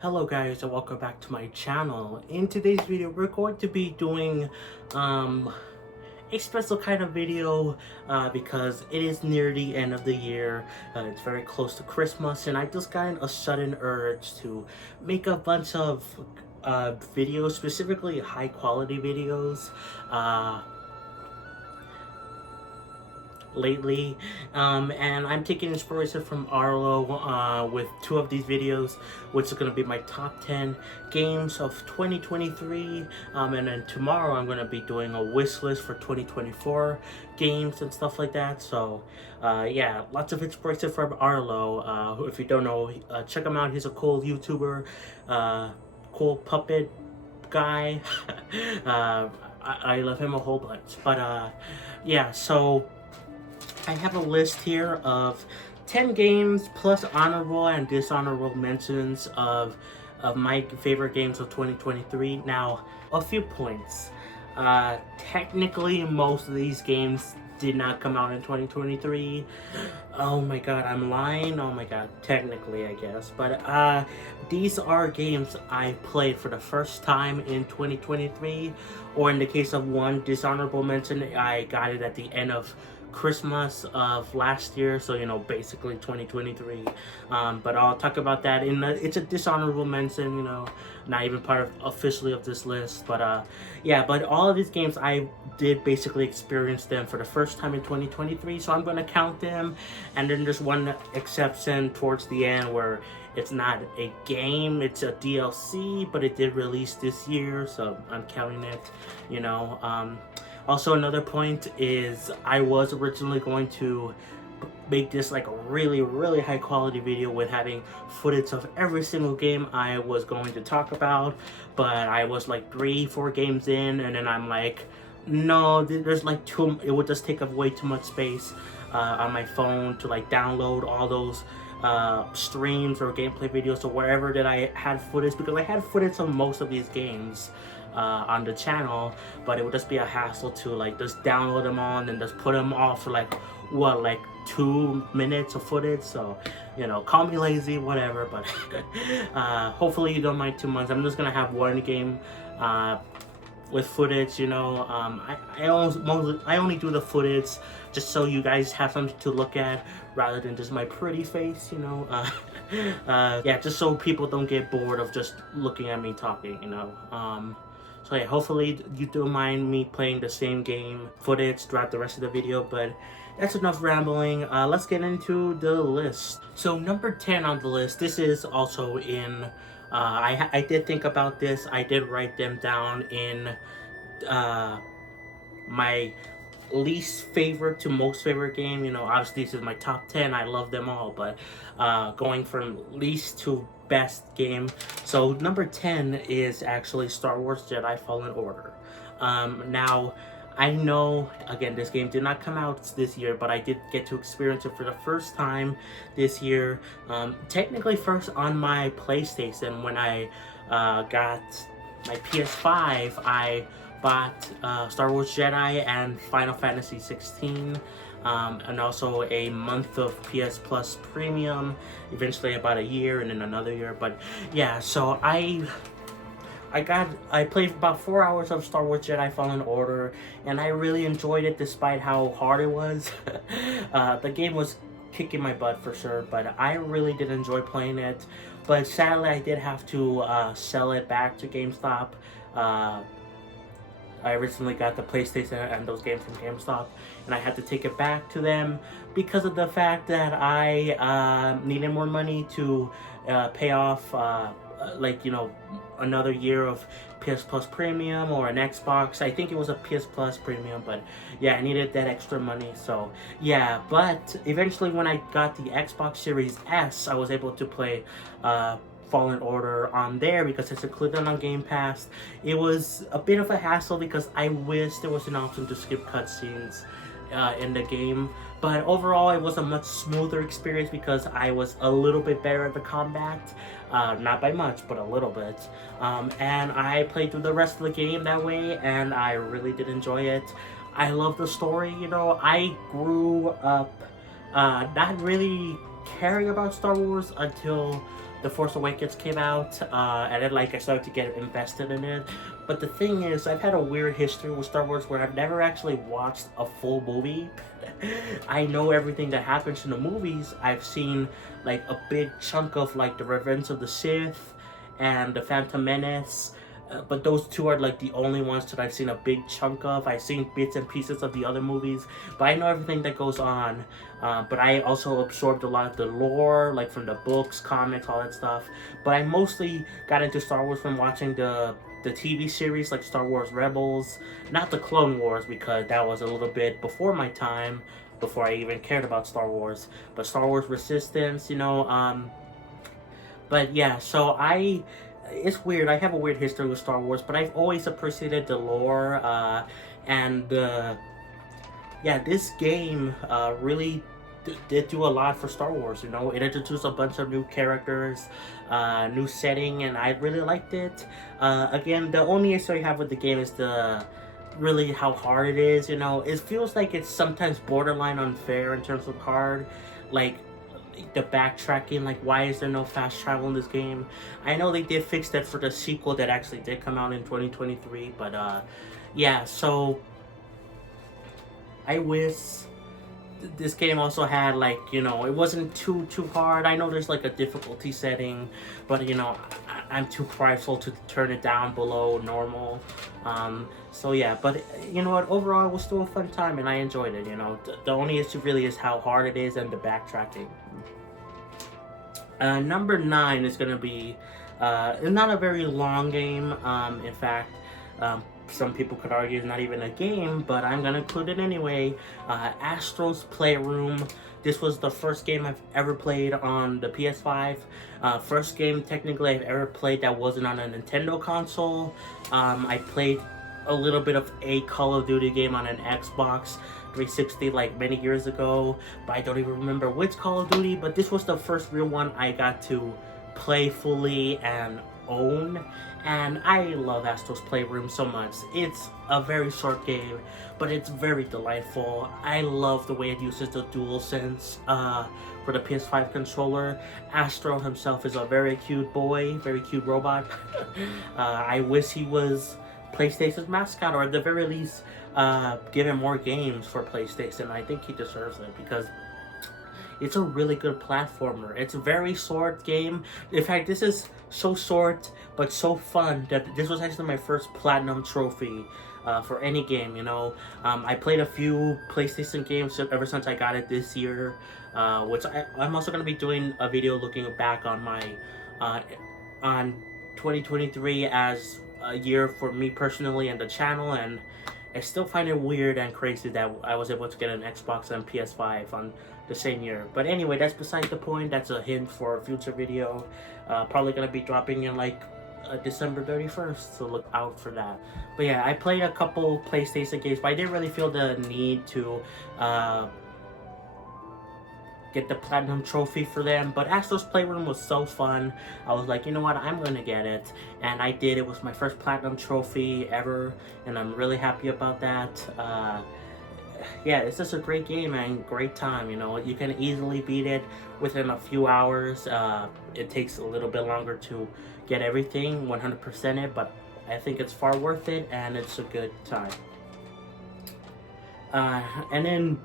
Hello guys and welcome back to my channel. In today's video we're going to be doing a special kind of video because it is near the end of the year. It's very close to Christmas and I just got a sudden urge to make a bunch of videos, specifically high quality videos. Lately, and I'm taking inspiration from Arlo with two of these videos, which is going to be my top 10 games of 2023, and then tomorrow I'm going to be doing a wish list for 2024 games and stuff like that. So yeah, lots of inspiration from Arlo. If you don't know, check him out. He's a cool YouTuber, cool puppet guy. I love him a whole bunch. But yeah, so I have a list here of 10 games plus honorable and dishonorable mentions of my favorite games of 2023. Now, a few points. Technically, most of these games did not come out in 2023. Oh my god, I'm lying. Oh my god, technically I guess. But these are games I played for the first time in 2023. Or in the case of one dishonorable mention, I got it at the end of Christmas of last year, so you know, basically 2023. But I'll talk about that it's a dishonorable mention, you know, not even part of officially of this list. But yeah, but all of these games I did basically experience them for the first time in 2023, so I'm going to count them. And then there's one exception towards the end where it's not a game, it's a DLC, but it did release this year, so I'm counting it, you know. Also, another point is I was originally going to make this like a really high quality video with having footage of every single game I was going to talk about, but I was like 3-4 games in, and then I'm like, no, there's like it would just take up way too much space on my phone to like download all those streams or gameplay videos or wherever that I had footage, because I had footage of most of these games on the channel, but it would just be a hassle to like just download them on and just put them off for like what, like 2 minutes of footage. So you know, call me lazy, whatever, but hopefully you don't mind too much. I'm just gonna have one game with footage, you know. I only do the footage just so you guys have something to look at rather than just my pretty face, you know. Yeah, just so people don't get bored of just looking at me talking, you know. So yeah, hopefully you don't mind me playing the same game footage throughout the rest of the video, but that's enough rambling. Let's get into the list. So number 10 on the list, this is also in, I did think about this, I did write them down in my least favorite to most favorite game. You know, obviously this is my top 10, I love them all, but going from least to best game. So number 10 is actually Star Wars Jedi Fallen Order. Now, I know, again, this game did not come out this year, but I did get to experience it for the first time this year. Technically first on my PlayStation. When I got my PS5, I bought Star Wars Jedi and Final Fantasy 16. And also a month of PS Plus Premium, eventually about a year and then another year. But yeah, so I played about 4 hours of Star Wars Jedi Fallen Order, and I really enjoyed it despite how hard it was. The game was kicking my butt for sure, but I really did enjoy playing it. But sadly, I did have to sell it back to GameStop. I originally got the PlayStation and those games from GameStop, and I had to take it back to them because of the fact that I needed more money to pay off like, you know, another year of PS Plus Premium or an Xbox. I think it was a PS Plus Premium, but yeah, I needed that extra money. So yeah, but eventually when I got the Xbox Series S, I was able to play Fallen Order on there because it's included on Game Pass. It was a bit of a hassle because I wish there was an option to skip cutscenes in the game, but overall it was a much smoother experience because I was a little bit better at the combat, not by much, but a little bit, and I played through the rest of the game that way, and I really did enjoy it. I love the story, you know. I grew up not really caring about Star Wars until The Force Awakens came out, and then like I started to get invested in it. But the thing is, I've had a weird history with Star Wars where I've never actually watched a full movie. I know everything that happens in the movies. I've seen like a big chunk of like the Revenge of the Sith and the Phantom Menace. But those two are like the only ones that I've seen a big chunk of. I've seen bits and pieces of the other movies, but I know everything that goes on. But I also absorbed a lot of the lore, like from the books, comics, all that stuff. But I mostly got into Star Wars from watching the TV series, like Star Wars Rebels, not the Clone Wars, because that was a little bit before my time, before I even cared about Star Wars. But Star Wars Resistance, you know. But yeah, so it's weird. I have a weird history with Star Wars, but I've always appreciated the lore, and yeah, this game really did do a lot for Star Wars. You know, it introduced a bunch of new characters, new setting, and I really liked it. Again, the only issue I have with the game is really how hard it is. You know, it feels like it's sometimes borderline unfair in terms of hard, like the backtracking, like why is there no fast travel in this game? I know they did fix that for the sequel that actually did come out in 2023, but yeah, so I wish this game also had, like, you know, it wasn't too hard. I know there's like a difficulty setting, but you know, I'm too prideful to turn it down below normal. So yeah, but you know what, overall it was still a fun time and I enjoyed it. You know, the only issue really is how hard it is and the backtracking. Number 9 is gonna be not a very long game. In fact, some people could argue it's not even a game, but I'm gonna include it anyway. Astro's Playroom. This was the first game I've ever played on the PS5. First game technically I've ever played that wasn't on a Nintendo console. I played a little bit of a Call of Duty game on an Xbox 360 like many years ago, but I don't even remember which Call of Duty, but this was the first real one I got to play fully and own, and I love Astro's Playroom so much. It's a very short game, but it's very delightful. I love the way it uses the DualSense for the PS5 controller. Astro himself is a very cute boy, very cute robot. I wish he was PlayStation's mascot, or at the very least give him more games for PlayStation. I think he deserves it because it's a really good platformer. It's a very short game. In fact, this is so short but so fun that this was actually my first platinum trophy for any game, you know. I played a few PlayStation games ever since I got it this year, which I'm also going to be doing a video looking back on my on 2023 as a year for me personally and the channel, and I still find it weird and crazy that I was able to get an Xbox and PS5 on the same year. But anyway, that's beside the point. That's a hint for a future video. Probably gonna be dropping in like December 31st, so look out for that. But yeah, I played a couple PlayStation games, but I didn't really feel the need to get the platinum trophy for them. But Astro's Playroom was so fun. I was like, you know what, I'm gonna get it, and I did. It was my first platinum trophy ever, and I'm really happy about that. Yeah, it's just a great game and great time. You know, you can easily beat it within a few hours. It takes a little bit longer to get everything 100% it, but I think it's far worth it and it's a good time. And then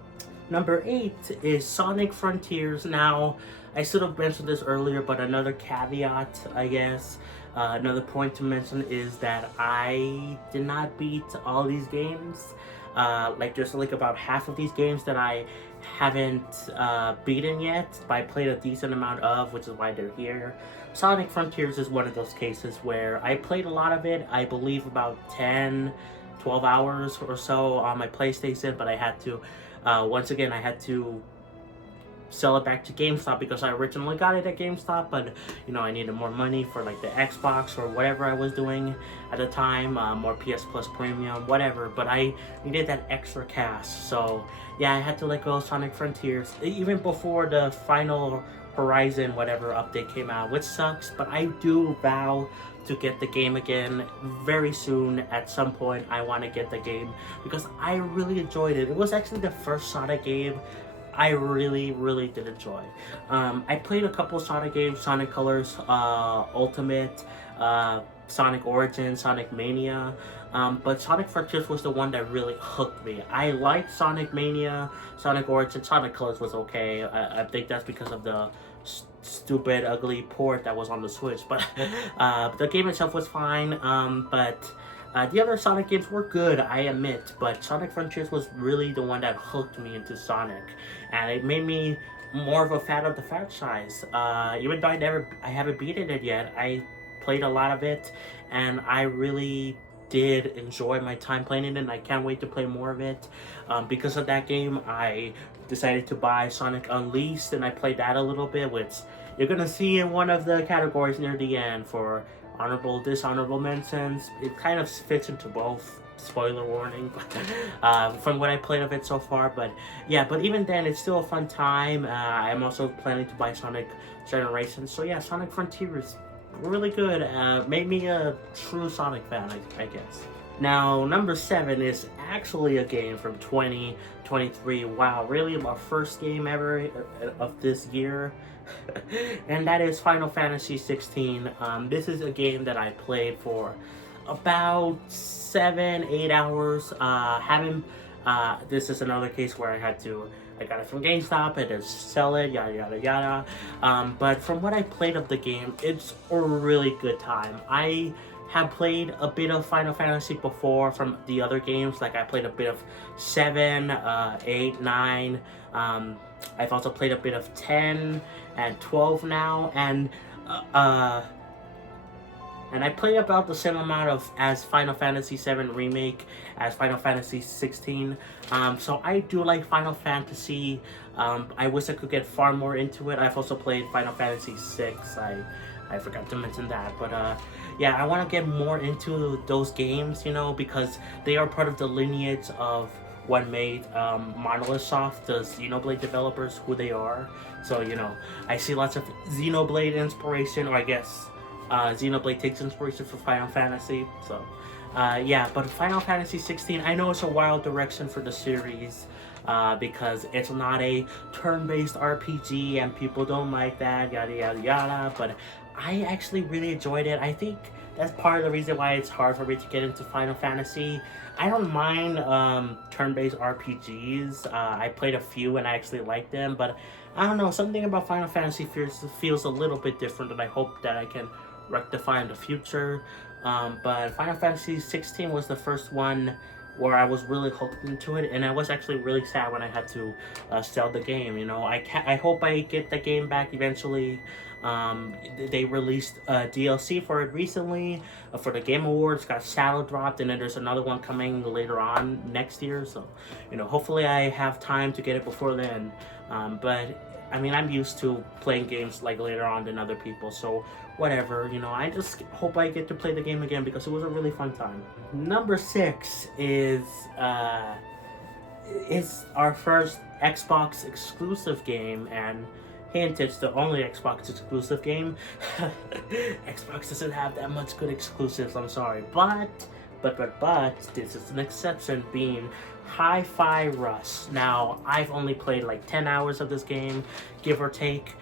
number 8 is Sonic Frontiers. Now, I should have mentioned this earlier, but another caveat, I guess, another point to mention is that I did not beat all these games. Like there's like about half of these games that I haven't beaten yet, but I played a decent amount of, which is why they're here. Sonic Frontiers is one of those cases where I played a lot of it. I believe about 10-12 hours or so on my PlayStation, but I had to once again I had to sell it back to GameStop because I originally got it at GameStop, but you know, I needed more money for like the Xbox or whatever I was doing at the time, more PS Plus Premium, whatever, but I needed that extra cash. So yeah, I had to let go of Sonic Frontiers even before the final Horizon whatever update came out, which sucks, but I do vow to get the game again very soon. At some point I want to get the game because I really enjoyed it. It was actually the first Sonic game I really did enjoy. I played a couple Sonic games, Sonic Colors, Ultimate, Sonic Origins, Sonic Mania, but Sonic Frontiers was the one that really hooked me. I liked Sonic Mania, Sonic Origins, Sonic Colors was okay. I think that's because of the stupid, ugly port that was on the Switch, but the game itself was fine, but the other Sonic games were good, I admit, but Sonic Frontiers was really the one that hooked me into Sonic, and it made me more of a fan of the franchise. Even though I haven't beaten it yet, I played a lot of it, and I really did enjoy my time playing it, and I can't wait to play more of it. Because of that game, I decided to buy Sonic Unleashed, and I played that a little bit, which you're gonna see in one of the categories near the end for honorable, dishonorable mentions. It kind of fits into both. Spoiler warning, from what I played of it so far. But yeah, but even then, it's still a fun time. I'm also planning to buy Sonic Generations. So yeah, Sonic Frontiers, really good. Made me a true Sonic fan, I guess. Now, number 7 is actually a game from 2023. Wow, really my first game ever of this year. And that is Final Fantasy 16. This is a game that I played for about 7-8 hours. This is another case where I got it from GameStop and just sell it, yada yada yada. But from what I played of the game, it's a really good time. I have played a bit of Final Fantasy before from the other games. Like I played a bit of 7, 8, 9. I've also played a bit of 10 and 12 now, and I play about the same amount as Final Fantasy 7 Remake as Final Fantasy 16. So I do like Final Fantasy. I wish I could get far more into it. I've also played Final Fantasy 6. I forgot to mention that, but yeah, I want to get more into those games, you know, because they are part of the lineage of what made Monolith Soft, the Xenoblade developers, who they are. So, you know, I see lots of Xenoblade inspiration, or I guess Xenoblade takes inspiration from Final Fantasy. So, yeah, but Final Fantasy 16, I know it's a wild direction for the series, because it's not a turn-based RPG and people don't like that, yada yada yada, but I actually really enjoyed it. I think that's part of the reason why it's hard for me to get into Final Fantasy. I don't mind turn-based RPGs. I played a few and I actually liked them, but I don't know, something about Final Fantasy feels a little bit different, and I hope that I can rectify in the future. But Final Fantasy 16 was the first one where I was really hooked into it, and I was actually really sad when I had to sell the game. You know, I hope I get the game back eventually. They released a DLC for it recently for the Game Awards, got shadow dropped, and then there's another one coming later on next year. So, you know, hopefully I have time to get it before then. But I mean, I'm used to playing games like later on than other people, so whatever, you know, I just hope I get to play the game again because it was a really fun time. Number 6 is our first Xbox exclusive game, and hint, it's the only Xbox exclusive game. Xbox doesn't have that much good exclusives, I'm sorry, but this is an exception, being Hi-Fi Rush. Now, I've only played like 10 hours of this game, give or take.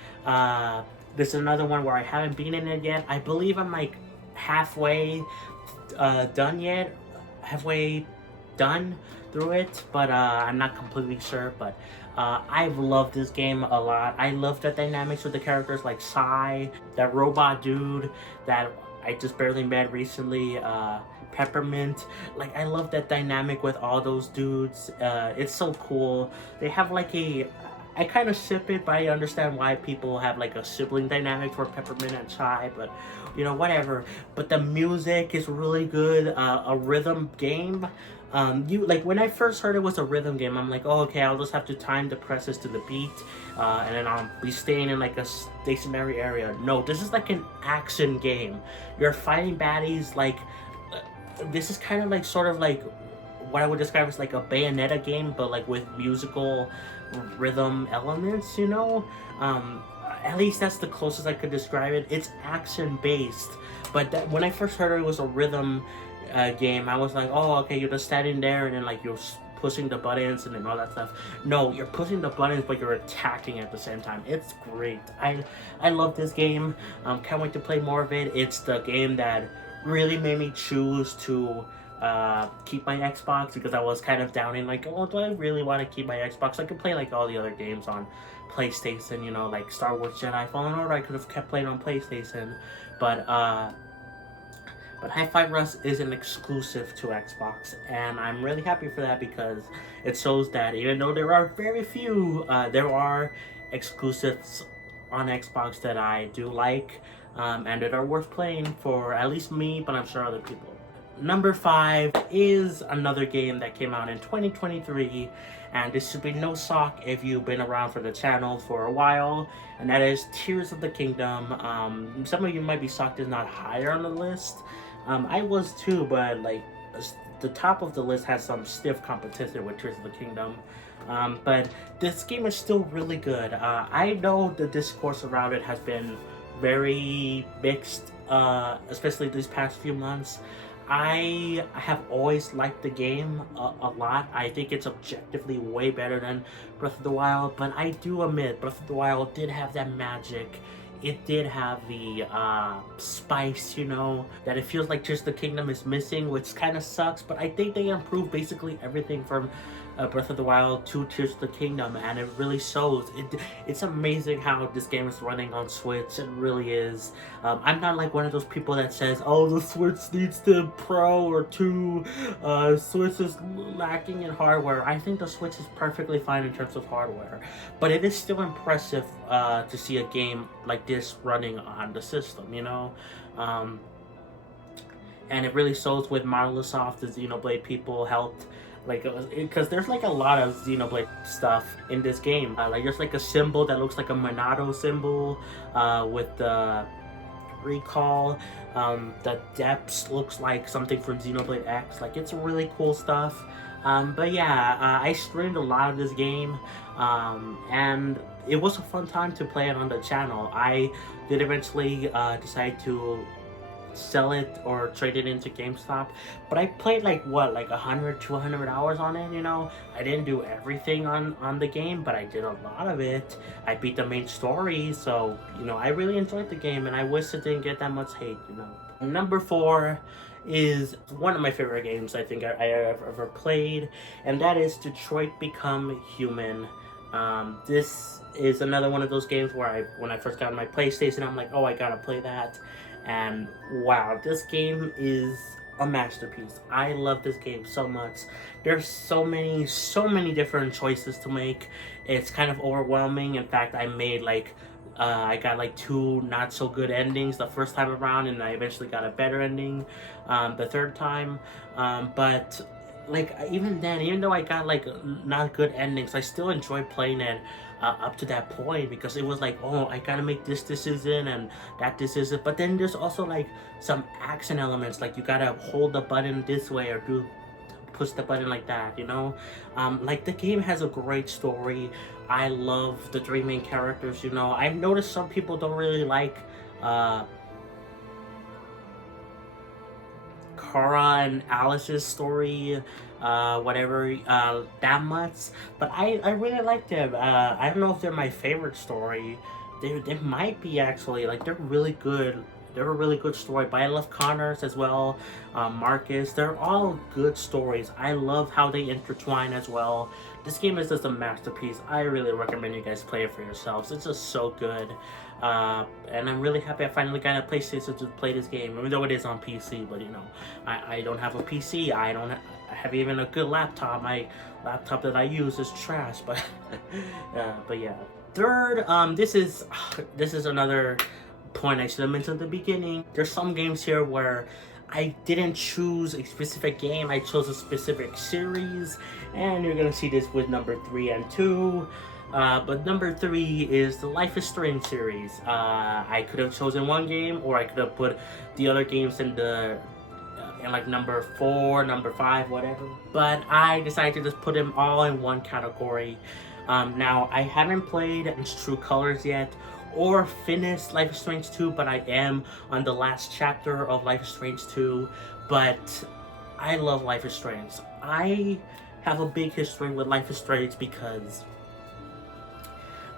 This is another one where I haven't been in it yet. I believe I'm like halfway done through it, but I'm not completely sure. But I've loved this game a lot. I love the dynamics with the characters like Sai, that robot dude that I just barely met recently, Peppermint. Like, I love that dynamic with all those dudes. It's so cool. They have like I kind of ship it, but I understand why people have like a sibling dynamic for Peppermint and Chai, but you know, whatever. But the music is really good. A rhythm game. Like, when I first heard it was a rhythm game, I'm like, oh, okay, I'll just have to time the presses to the beat, and then I'll be staying in like a stationary area. No, this is like an action game. You're fighting baddies. Like, this is kind of like sort of like what I would describe as like a Bayonetta game, but like with musical rhythm elements, you know. At least that's the closest I could describe it. It's action based, but when I first heard it was a rhythm game, I was like, oh, okay, you're just standing there and then like you're pushing the buttons and all that stuff. No, you're pushing the buttons, but you're attacking at the same time. It's great. I love this game. Can't wait to play more of it. It's the game that really made me choose to keep my Xbox, because I was kind of doubting, like, oh, do I really want to keep my Xbox? I could play like all the other games on PlayStation, you know, like Star Wars Jedi Fallen Order. I could have kept playing on PlayStation, but Hi-Fi Rush is an exclusive to Xbox, and I'm really happy for that, because it shows that even though there are very few, there are exclusives on Xbox that I do like, and that are worth playing for at least me, but I'm sure other people. Number 5 is another game that came out in 2023, and this should be no shock if you've been around for the channel for a while, and that is Tears of the Kingdom. Some of you might be shocked it's not higher on the list. I was too, but like the top of the list has some stiff competition with Tears of the Kingdom. But this game is still really good. I know the discourse around it has been very mixed, especially these past few months. I have always liked the game a lot. I think it's objectively way better than Breath of the Wild, but I do admit Breath of the Wild did have that magic. It did have the spice, you know, that it feels like Tears of the Kingdom is missing, which kind of sucks, but I think they improved basically everything from Breath of the Wild to Tears of the Kingdom, and it really shows. It's amazing how this game is running on Switch. It really is. I'm not like one of those people that says, oh, the Switch needs to Pro or 2, Switch is lacking in hardware. I think the Switch is perfectly fine in terms of hardware, but it is still impressive to see a game like this running on the system, you know? And it really shows with Microsoft, the Xenoblade people helped, like, because there's like a lot of Xenoblade stuff in this game. Like there's like a symbol that looks like a Monado symbol with the recall. The depths looks like something from Xenoblade X. Like, it's really cool stuff. But yeah, I streamed a lot of this game, and it was a fun time to play it on the channel. I did eventually decide to sell it or trade it into GameStop, but I played like 100 to 100 hours on it, you know. I didn't do everything on the game, but I did a lot of it. I beat the main story, so, you know, I really enjoyed the game, and I wish it didn't get that much hate, you know. Number 4 is one of my favorite games I think I ever played, and that is Detroit Become Human. This is another one of those games where when I first got on my PlayStation, I'm like, oh, I gotta play that. And wow, this game is a masterpiece. I love this game so much. There's so many different choices to make. It's kind of overwhelming. In fact, I made like I got like 2 not so good endings the first time around, and I eventually got a better ending the third time. But like, even then, even though I got like not good endings, I still enjoyed playing it up to that point, because it was like, oh, I gotta make this decision and that decision. But then there's also like some action elements, like you gotta hold the button this way or push the button like that, you know. Like, the game has a great story. I love the 3 main characters, you know. I've noticed some people don't really like Kara and Alice's story, that much, but I really like them. I don't know if they're my favorite story. They might be, actually. Like, they're really good. They're a really good story, but I love Connor's as well. Marcus, they're all good stories. I love how they intertwine as well. This game is just a masterpiece. I really recommend you guys play it for yourselves. It's just so good. And I'm really happy I finally got a PlayStation to play this game, even though it is on PC. But, you know, I don't have a PC. I have even a good laptop. My laptop that I use is trash. But but yeah. Third, this is another point I should have mentioned at the beginning. There's some games here where I didn't choose a specific game. I chose a specific series, and you're gonna see this with number 3 and 2. But number 3 is the Life is Strange series. I could have chosen one game, or I could have put the other games in like number 4, number 5, whatever. But I decided to just put them all in one category. Now, I haven't played its True Colors yet, or finished Life is Strange 2, but I am on the last chapter of Life is Strange 2. But I love Life is Strange. I have a big history with Life is Strange because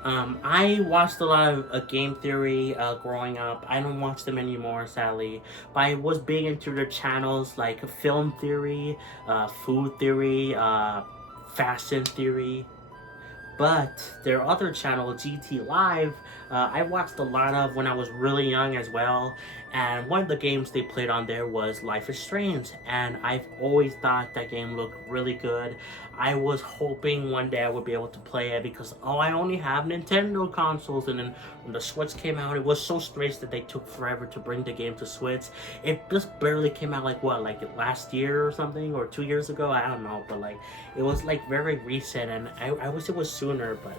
I watched a lot of game theory growing up. I don't watch them anymore, sadly. But I was big into their channels like film theory, food theory, fashion theory. But their other channel, GT Live, I watched a lot of when I was really young as well. And one of the games they played on there was Life is Strange. And I've always thought that game looked really good. I was hoping one day I would be able to play it because, I only have Nintendo consoles. And then when the Switch came out, it was so strange that they took forever to bring the game to Switch. It just barely came out like last year or something, or 2 years ago, I don't know. But like, it was like very recent, and I wish it was sooner, but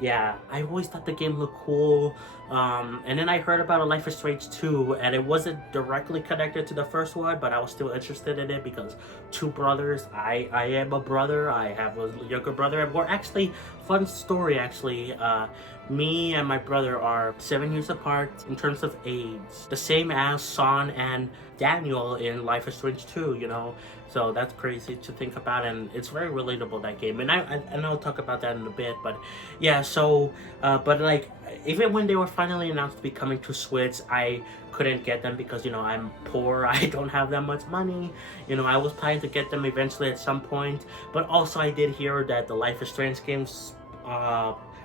yeah, I always thought the game looked cool. And then I heard about a Life is Strange 2, and it wasn't directly connected to the first one, but I was still interested in it because two brothers. I am a brother. I have a younger brother, and we're actually, fun story actually. Me and my brother are 7 years apart in terms of age, the same as Son and Daniel in Life is Strange 2, you know. So that's crazy to think about, and it's very relatable, that game. And I'll talk about that in a bit, but yeah. So, but like, even when they were finally announced to be coming to Switch, I couldn't get them because, you know, I'm poor. I don't have that much money. You know, I was planning to get them eventually at some point, but also I did hear that the Life is Strange games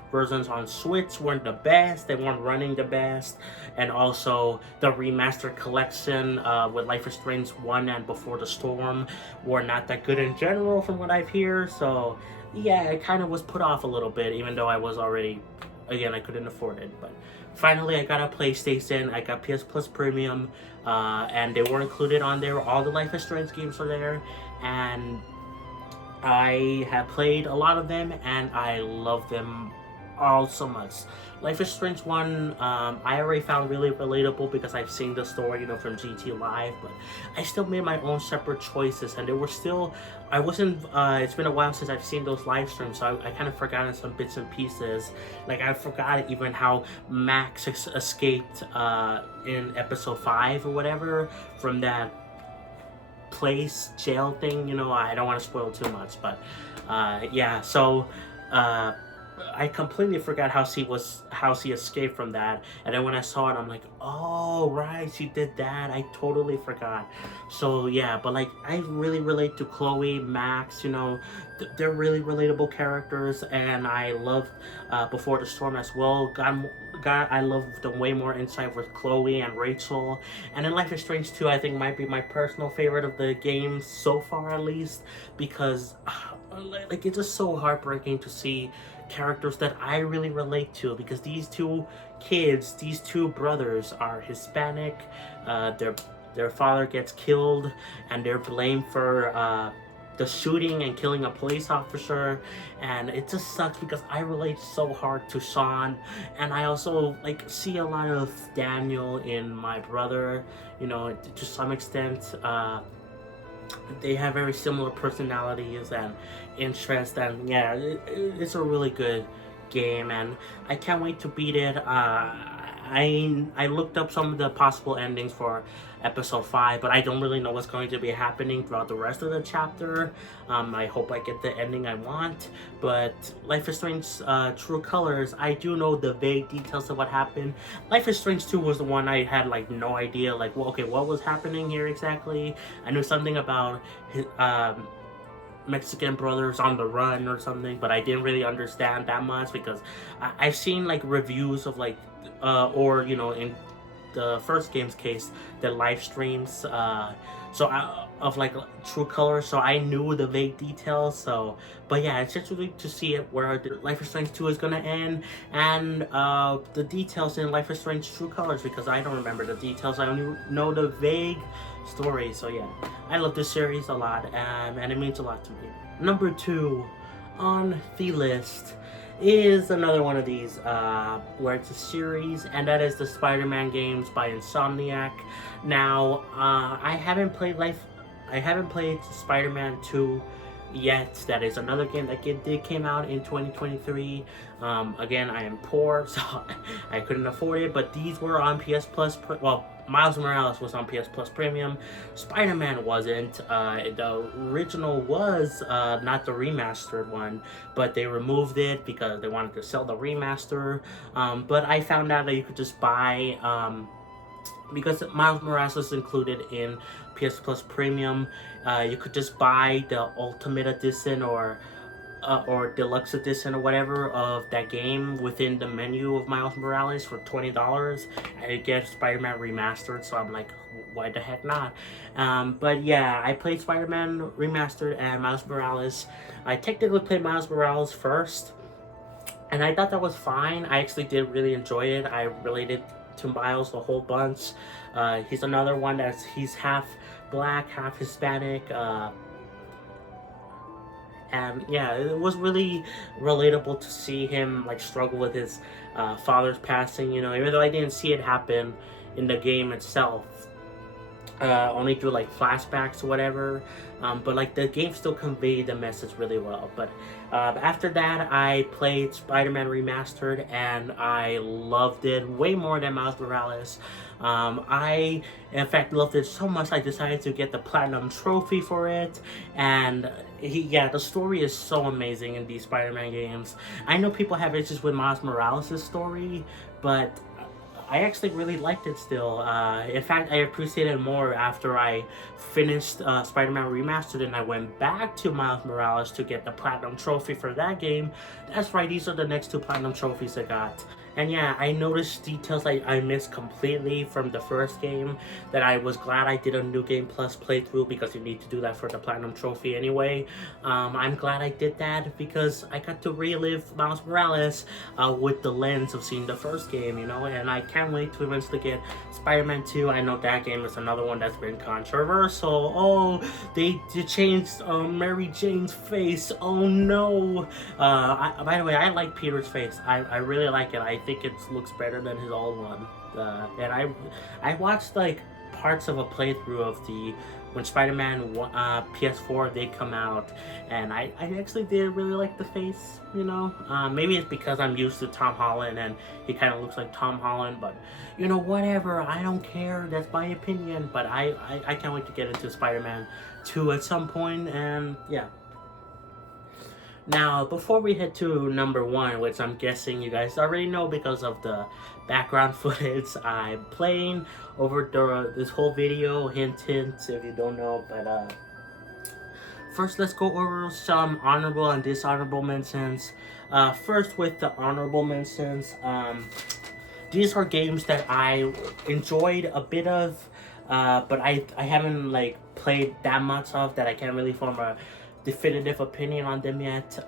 versions on Switch weren't the best. They weren't running the best. And also the remastered collection with Life is Strange 1 and Before the Storm were not that good in general from what I've heard. So yeah, it kind of was put off a little bit, even though I was already, again, I couldn't afford it. But finally I got a PlayStation. I got PS Plus Premium, and they were included on there. All the Life is Strange games are there, and I have played a lot of them, and I love them all so much. Life is Strange 1, I already found really relatable because I've seen the story, you know, from GT Live, but I still made my own separate choices, and there were still, I wasn't, it's been a while since I've seen those live streams, so I kind of forgotten some bits and pieces. Like, I forgot even how Max escaped in episode 5 or whatever from that place jail thing, you know. I don't want to spoil too much, but yeah, so I completely forgot how she escaped from that, and then when I saw it, I'm like, oh right, she did that. I totally forgot. So yeah, but like, I really relate to Chloe, Max, you know, they're really relatable characters, and I love Before the Storm as well. I love the way more insight with Chloe and Rachel. And in Life is Strange 2, I think might be my personal favorite of the games so far, at least, because like, it's just so heartbreaking to see characters that I really relate to, because these two kids, these two brothers, are Hispanic. Their father gets killed, and they're blamed for the shooting and killing a police officer, and it just sucks because I relate so hard to Sean, and I also like see a lot of Daniel in my brother, you know, to some extent. They have very similar personalities and interests, and yeah, it's a really good game, and I can't wait to beat it. I looked up some of the possible endings for episode 5, but I don't really know what's going to be happening throughout the rest of the chapter. I hope I get the ending I want, but Life is Strange True Colors, I do know the vague details of what happened. Life is Strange 2 was the one I had like no idea, like, well, okay, what was happening here exactly? I knew something about his, Mexican brothers on the run or something, but I didn't really understand that much because I've seen like reviews of like, or you know, in the first game's case, the live streams, of like True Colors, so I knew the vague details. So, but yeah, it's just really to see it where the Life is Strange 2 is gonna end, and the details in Life is Strange True Colors, because I don't remember the details. I only know the vague story. So yeah, I love this series a lot, and it means a lot to me. Number 2 on the list is another one of these where it's a series, and that is the Spider-Man games by Insomniac. Now, I haven't played Spider-Man 2 yet. That is another game that came out in 2023. Again, I am poor, so I couldn't afford it, but these were on PS Plus, well, Miles Morales was on PS Plus Premium. Spider-Man wasn't. The original was not the remastered one, but they removed it because they wanted to sell the remaster. But I found out that you could just buy, because Miles Morales is included in PS Plus Premium, you could just buy the Ultimate Edition or Deluxe Edition or whatever of that game within the menu of Miles Morales for $20, and it gets Spider-Man Remastered. So I'm like, why the heck not? But yeah, I played Spider-Man Remastered and Miles Morales. I technically played Miles Morales first, and I thought that was fine. I actually did really enjoy it. I related to Miles a whole bunch. He's another one he's half black, half Hispanic. And yeah, it was really relatable to see him like struggle with his father's passing. You know, even though I didn't see it happen in the game itself, only through like flashbacks or whatever. But like the game still conveyed the message really well. But after that, I played Spider-Man Remastered, and I loved it way more than Miles Morales. I, in fact, loved it so much I decided to get the Platinum Trophy for it. And the story is so amazing in these Spider-Man games. I know people have issues with Miles Morales' story, but I actually really liked it still. In fact, I appreciated it more after I finished Spider-Man Remastered and I went back to Miles Morales to get the Platinum Trophy for that game. That's right, these are the next 2 Platinum Trophies I got. And yeah, I noticed details I missed completely from the first game that I was glad I did a New Game Plus playthrough, because you need to do that for the Platinum Trophy anyway. I'm glad I did that because I got to relive Miles Morales with the lens of seeing the first game, you know, and I can't wait to eventually get Spider-Man 2. I know that game is another one that's been controversial. Oh, they changed Mary Jane's face. Oh no. By the way, I like Peter's face. I really like it. I think it looks better than his old one. And I watched like parts of a playthrough of when Spider-Man PS4 did come out, and I actually did really like the face, you know. Maybe it's because I'm used to Tom Holland and he kind of looks like Tom Holland, but you know, whatever, I don't care, that's my opinion. But I can't wait to get into Spider-Man 2 at some point, and yeah. Now, before we head to number 1, which I'm guessing you guys already know because of the background footage I'm playing over this whole video, hint if you don't know, but first let's go over some honorable and dishonorable mentions. First with the honorable mentions, these are games that I enjoyed a bit of, but I haven't like played that much of that I can't really form a definitive opinion on them yet.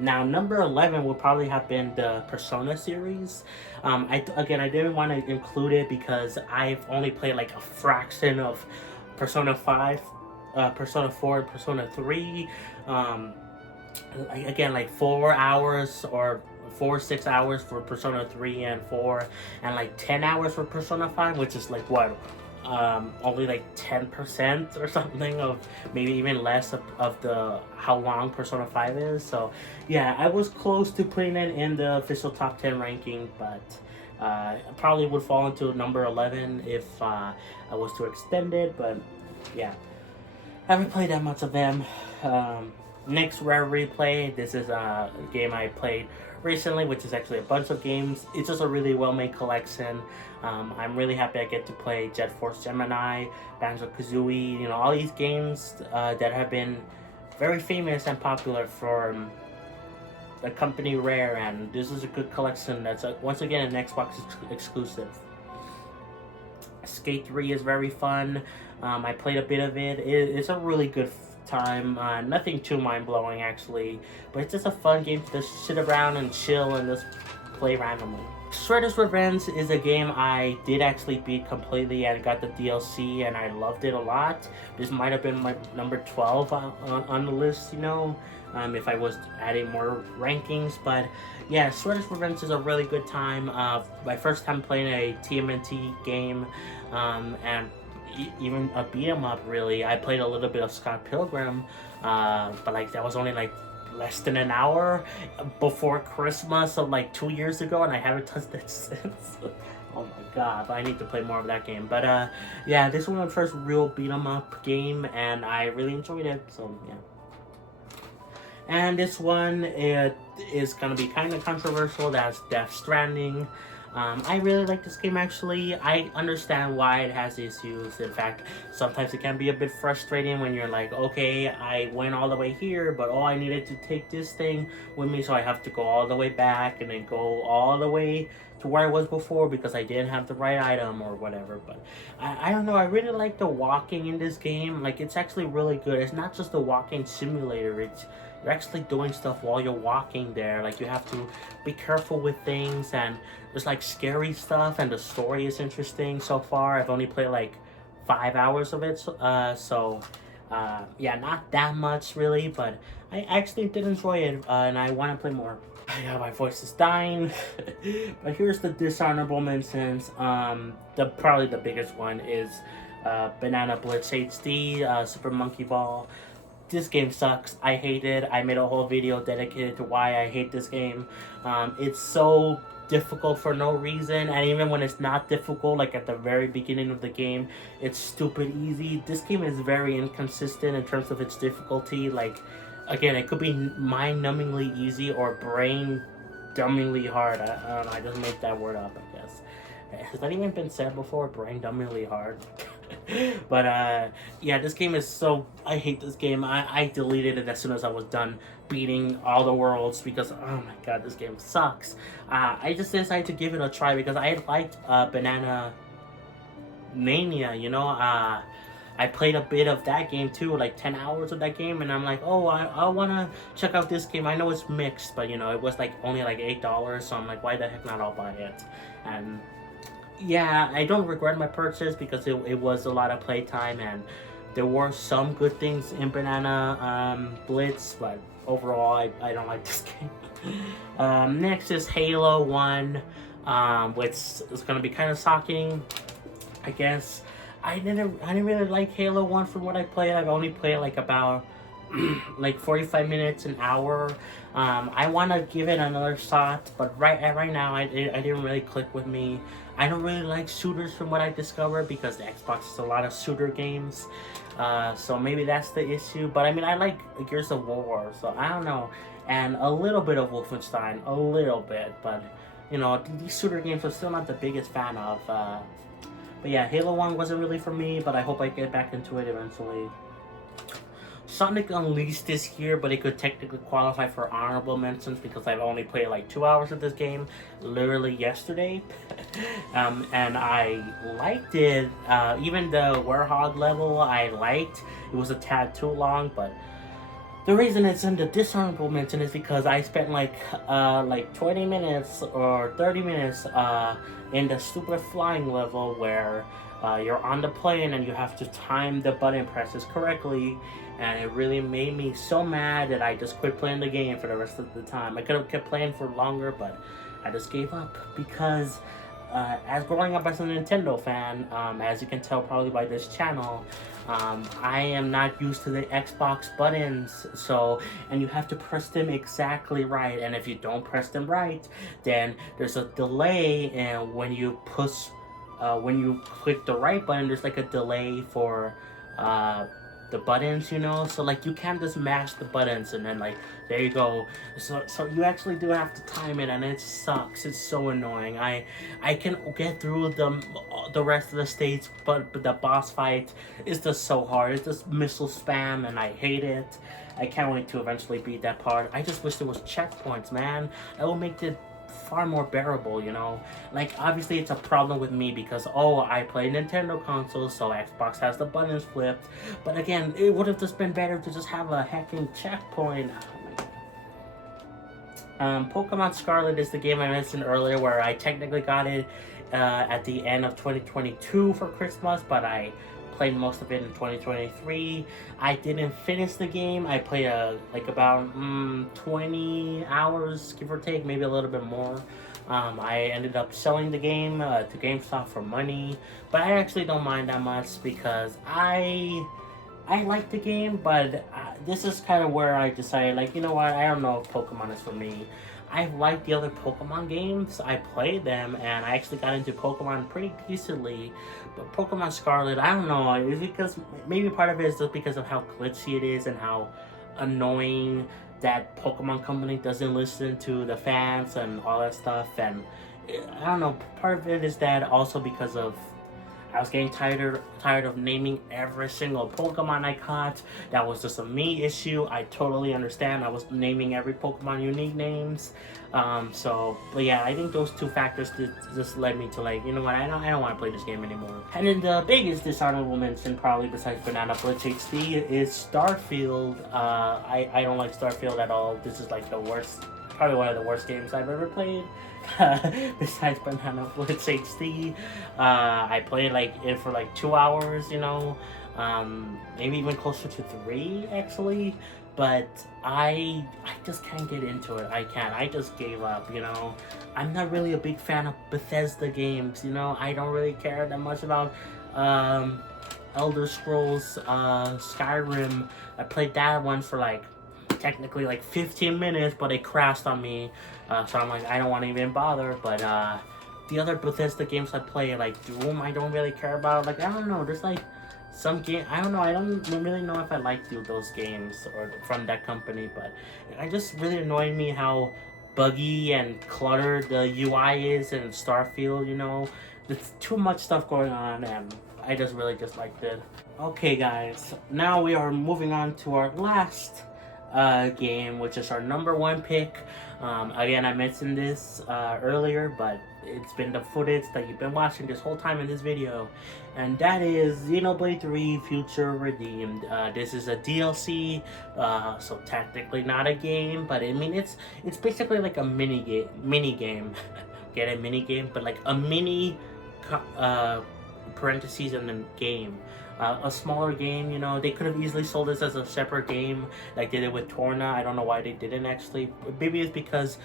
Now, number 11 would probably have been the Persona series. I didn't want to include it because I've only played like a fraction of Persona 5, Persona 4, and Persona 3. Again, like 4 hours or 6 hours for Persona 3 and 4, and like 10 hours for Persona 5, which is like what? Only like 10% or something of, maybe even less of the how long Persona 5 is. So yeah, I was close to putting it in the official top 10 ranking, but probably would fall into number 11 if I was to extend it. But yeah, I haven't played that much of them. Next, Rare Replay. This is a game I played recently, which is actually a bunch of games. It's just a really well-made collection. I'm really happy I get to play Jet Force Gemini, Banjo-Kazooie, you know, all these games that have been very famous and popular for the company Rare, and this is a good collection that's once again an Xbox exclusive. Skate 3 is very fun. I played a bit of it. It's a really good time. Nothing too mind-blowing actually, but it's just a fun game to just sit around and chill and just play randomly. Shredder's Revenge is a game I did actually beat completely and got the DLC, and I loved it a lot. This might have been my number 12 on the list, you know, if I was adding more rankings. But yeah, Shredder's Revenge is a really good time. My first time playing a TMNT game, and even a beat 'em up really. I played a little bit of Scott Pilgrim, but like that was only like less than an hour before Christmas of like 2 years ago, and I haven't touched it since. Oh my god, I need to play more of that game. But yeah, this was my first real beat 'em up game, and I really enjoyed it. So yeah. And this one, it is gonna be kind of controversial. That's Death Stranding. I really like this game actually. I understand why it has issues. In fact, sometimes it can be a bit frustrating when you're like, okay, I went all the way here, but I needed to take this thing with me, so I have to go all the way back and then go all the way to where I was before because I didn't have the right item or whatever. But I don't know, I really like the walking in this game. Like, it's actually really good. It's not just a walking simulator, you're actually doing stuff while you're walking there. Like, you have to be careful with things, and there's like scary stuff, and the story is interesting so far. I've only played like 5 hours of it, yeah, not that much really, but I actually did enjoy it, and I want to play more. Yeah, my voice is dying. But here's the dishonorable mentions. Probably the biggest one is Banana Blitz HD, Super Monkey Ball. This game sucks. I hate it. I made a whole video dedicated to why I hate this game. It's so difficult for no reason, and even when it's not difficult, like at the very beginning of the game, it's stupid easy. This game is very inconsistent in terms of its difficulty. Like, again, it could be mind-numbingly easy or brain-dumbingly hard. I don't know, I just made that word up, I guess. Has that even been said before? Brain-dumbingly hard? But yeah, this game is so... I hate this game. I deleted it as soon as I was done beating all the worlds because, oh my god, this game sucks. I just decided to give it a try because I liked Banana Mania, you know? I played a bit of that game too, like 10 hours of that game, and I'm like, oh, I want to check out this game. I know it's mixed, but you know, it was like only like $8, so I'm like, why the heck not, I'll buy it. And yeah, I don't regret my purchase because it was a lot of playtime, and there were some good things in Banana Blitz, but overall, I don't like this game. Next is Halo 1, which is going to be kind of shocking, I guess. I didn't really like Halo 1 from what I played. I've only played like about like 45 minutes, an hour. I want to give it another shot, but right now I didn't really click with me. I don't really like shooters from what I discovered because the Xbox is a lot of shooter games. So maybe that's the issue. But I mean, I like Gears of War, so I don't know. And a little bit of Wolfenstein, a little bit. But, you know, these shooter games I'm still not the biggest fan of. But yeah, Halo 1 wasn't really for me, but I hope I get back into it eventually. Sonic Unleashed this year, but it could technically qualify for honorable mentions because I've only played like 2 hours of this game, literally yesterday. And I liked it. Even the Werehog level I liked. It was a tad too long, but the reason it's in the dishonorable mention is because I spent like 20 minutes or 30 minutes in the stupid flying level where you're on the plane and you have to time the button presses correctly, and it really made me so mad that I just quit playing the game for the rest of the time. I could have kept playing for longer, but I just gave up because as growing up as a Nintendo fan, as you can tell probably by this channel, I am not used to the Xbox buttons, and you have to press them exactly right, and if you don't press them right, then there's a delay, and when you click the right button, there's like a delay for the buttons, you know, so like you can't just mash the buttons and then like there you go. So you actually do have to time it, and it sucks. It's so annoying. I can get through the rest of the stage, but the boss fight is just so hard. It's just missile spam, and I hate it. I can't wait to eventually beat that part. I just wish there was checkpoints, man. That would make it far more bearable, you know. Like, obviously it's a problem with me because I play Nintendo consoles, so Xbox has the buttons flipped, but again, it would have just been better to just have a hacking checkpoint. Pokemon Scarlet is the game I mentioned earlier where I technically got it at the end of 2022 for Christmas, but I played most of it in 2023. I didn't finish the game. I played about 20 hours, give or take, maybe a little bit more. I ended up selling the game to GameStop for money, but I actually don't mind that much because I like the game, but this is kind of where I decided, like, you know what, I don't know if Pokemon is for me. I've liked the other Pokemon games. I played them, and I actually got into Pokemon pretty decently. But Pokemon Scarlet, I don't know. It's because maybe part of it is just because of how glitchy it is and how annoying that Pokemon company doesn't listen to the fans and all that stuff. And I don't know. Part of it is that also because of I was getting tired of naming every single Pokemon I caught. That was just a me issue. I totally understand. I was naming every Pokemon unique names. But yeah, I think those two factors just led me to like, you know what, I don't want to play this game anymore. And then the biggest dishonorable mention, probably besides Banana Blitz HD, is Starfield. I don't like Starfield at all. This is like the worst, probably one of the worst games I've ever played. Besides Banana Blitz HD, I played it for like 2 hours, you know, maybe even closer to 3 actually. But I just can't get into it. I can't. I just gave up, you know. I'm not really a big fan of Bethesda games, you know. I don't really care that much about Elder Scrolls Skyrim. I played that one for technically 15 minutes, but it crashed on me. So I'm like, I don't want to even bother. But the other Bethesda games I play, like Doom, I don't really care about. I don't know. There's some game, I don't know. I don't really know if I like those games or from that company. But it just really annoyed me how buggy and cluttered the UI is in Starfield. You know, there's too much stuff going on, and I just really disliked it. Okay, guys. Now we are moving on to our last game, which is our number 1 pick. Again, I mentioned this earlier, but it's been the footage that you've been watching this whole time in this video, and that is Xenoblade 3 Future Redeemed. This is a DLC, so technically not a game, but I mean it's basically like a mini game. Get a mini game, but like a mini parentheses and then game. A smaller game, you know. They could have easily sold this as a separate game, like they did with Torna. I don't know why they didn't actually. Maybe it's because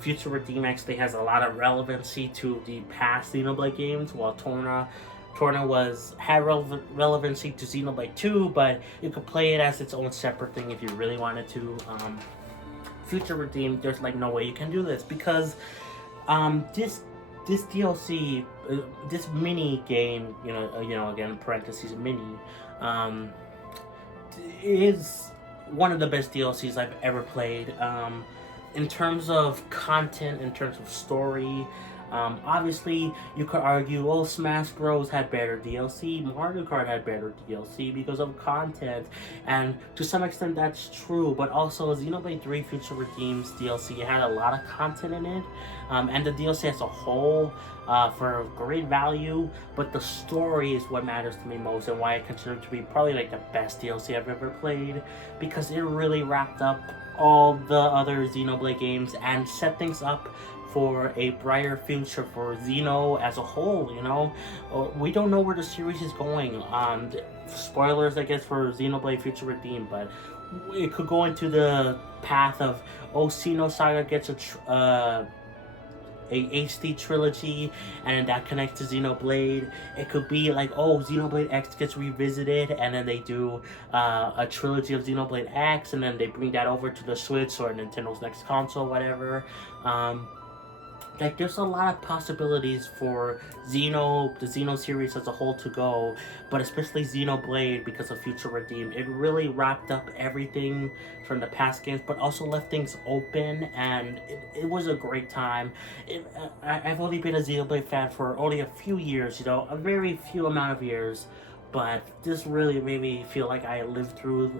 Future Redeem actually has a lot of relevancy to the past Xenoblade games, while Torna had relevancy to Xenoblade 2, but you could play it as its own separate thing if you really wanted to. Future Redeem, there's no way you can do this because this DLC, this mini game, you know, again parentheses mini, is one of the best DLCs I've ever played. In terms of content, in terms of story, obviously you could argue, oh, Smash Bros had better DLC, Mario Kart had better DLC because of content, and to some extent that's true, but also Xenoblade 3 Future Redeem's DLC had a lot of content in it, and the DLC as a whole, for great value, but the story is what matters to me most and why I consider it to be probably the best DLC I've ever played, because it really wrapped up all the other Xenoblade games and set things up for a brighter future for Xeno as a whole, you know. We don't know where the series is going. Spoilers, I guess, for Xenoblade Future Redeemed, but it could go into the path of, oh, Xenosaga gets a HD trilogy, and that connects to Xenoblade. It could be oh, Xenoblade X gets revisited, and then they do a trilogy of Xenoblade X, and then they bring that over to the Switch or Nintendo's next console, whatever. There's a lot of possibilities for the Xeno series as a whole to go, but especially Xenoblade because of Future Redeem. It really wrapped up everything from the past games, but also left things open, and it was a great time. I've only been a Xenoblade fan for only a few years, you know, a very few amount of years, but this really made me feel like I lived through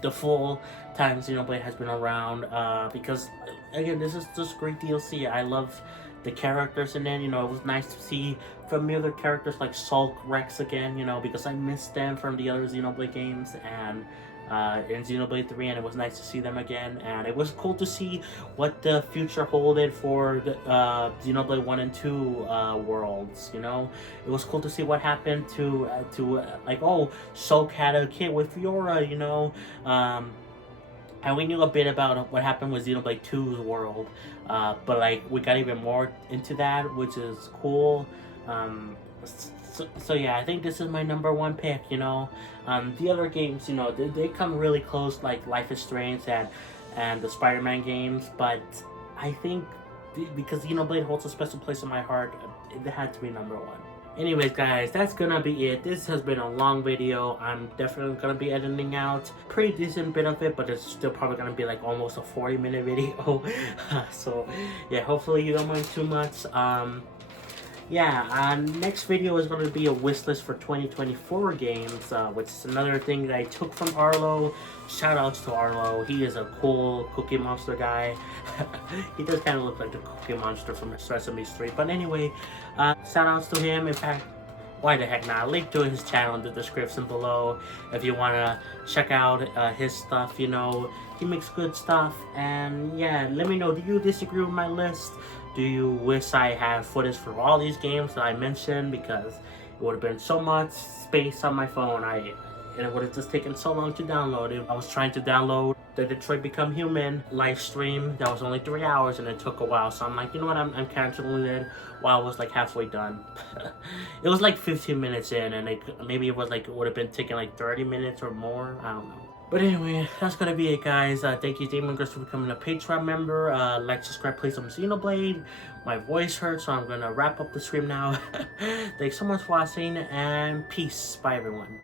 the full time Xenoblade has been around, because again, this is just great DLC. I love the characters in it, you know. It was nice to see familiar characters like Sulk, Rex again, you know, because I missed them from the other Xenoblade games, and in Xenoblade 3, and it was nice to see them again, and it was cool to see what the future holded for the Xenoblade 1 and 2 worlds, you know. It was cool to see what happened to oh, Sulk had a kid with Fiora, you know, and we knew a bit about what happened with Xenoblade 2's world, but we got even more into that, which is cool. So yeah, I think this is my number 1 pick, you know. The other games, you know, they come really close, like Life is Strange and the Spider-Man games, but I think because Xenoblade holds a special place in my heart, it had to be number one. Anyways, guys, that's gonna be it. This has been a long video. I'm definitely gonna be editing out pretty decent bit of it, but it's still probably gonna be like almost a 40-minute video. So yeah, hopefully you don't mind too much. Yeah, next video is going to be a wish list for 2024 games, which is another thing that I took from Arlo. Shout outs to Arlo. He is a cool Cookie Monster guy. He does kind of look like the Cookie Monster from Sesame Street. But anyway, shout outs to him. In fact, why the heck not? Link to his channel in the description below if you want to check out his stuff. You know, he makes good stuff. And yeah, let me know, do you disagree with my list? Do you wish I had footage for all these games that I mentioned? Because it would have been so much space on my phone. And it would have just taken so long to download it. I was trying to download the Detroit Become Human live stream. That was only 3 hours and it took a while. So I'm like, you know what, I'm canceling it while I was like halfway done. It was like 15 minutes in, and maybe it was like, it would have been taking like 30 minutes or more. I don't know. But anyway, that's gonna be it, guys. Thank you, Demon Girls, for becoming a Patreon member. Like, subscribe, play some Xenoblade. My voice hurts, so I'm gonna wrap up the stream now. Thanks so much for watching, and peace. Bye, everyone.